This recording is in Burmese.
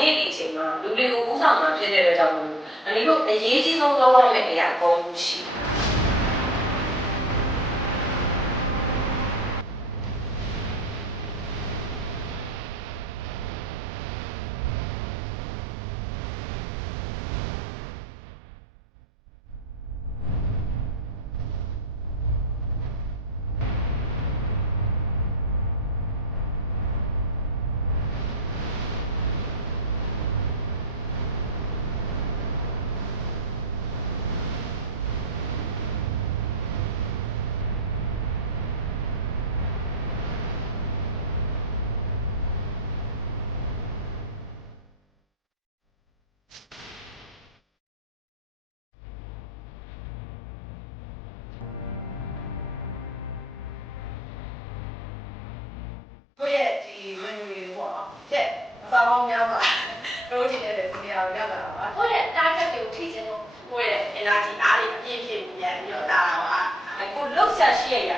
နေ့ဒီအချိန်မှာလူတွေကိုဥဆောင်မှာဖြစ်တဲ့အတွက်ကြောင့်ဒီလိုအရေးကြီးဆုံးလုပ်ရမယ့်အရာအကုန်လုံးရှိတို့ရဲ့ဒီဝင်ငွေတွေပေါ့နော်တဲ့ဘာမှမများပါတို့ဒီနေ့လည်းဒီနေရာကိုရောက်လာတာပါတို့ရဲ့ target တွေကိုထိချင်လို့ကိုယ့်ရဲ့ energy အားတွေအပြည့်ဖြည့်ပြီးပြန်ပြီးတော့လာတာပါအခုလောက်ဆက်ရှိရ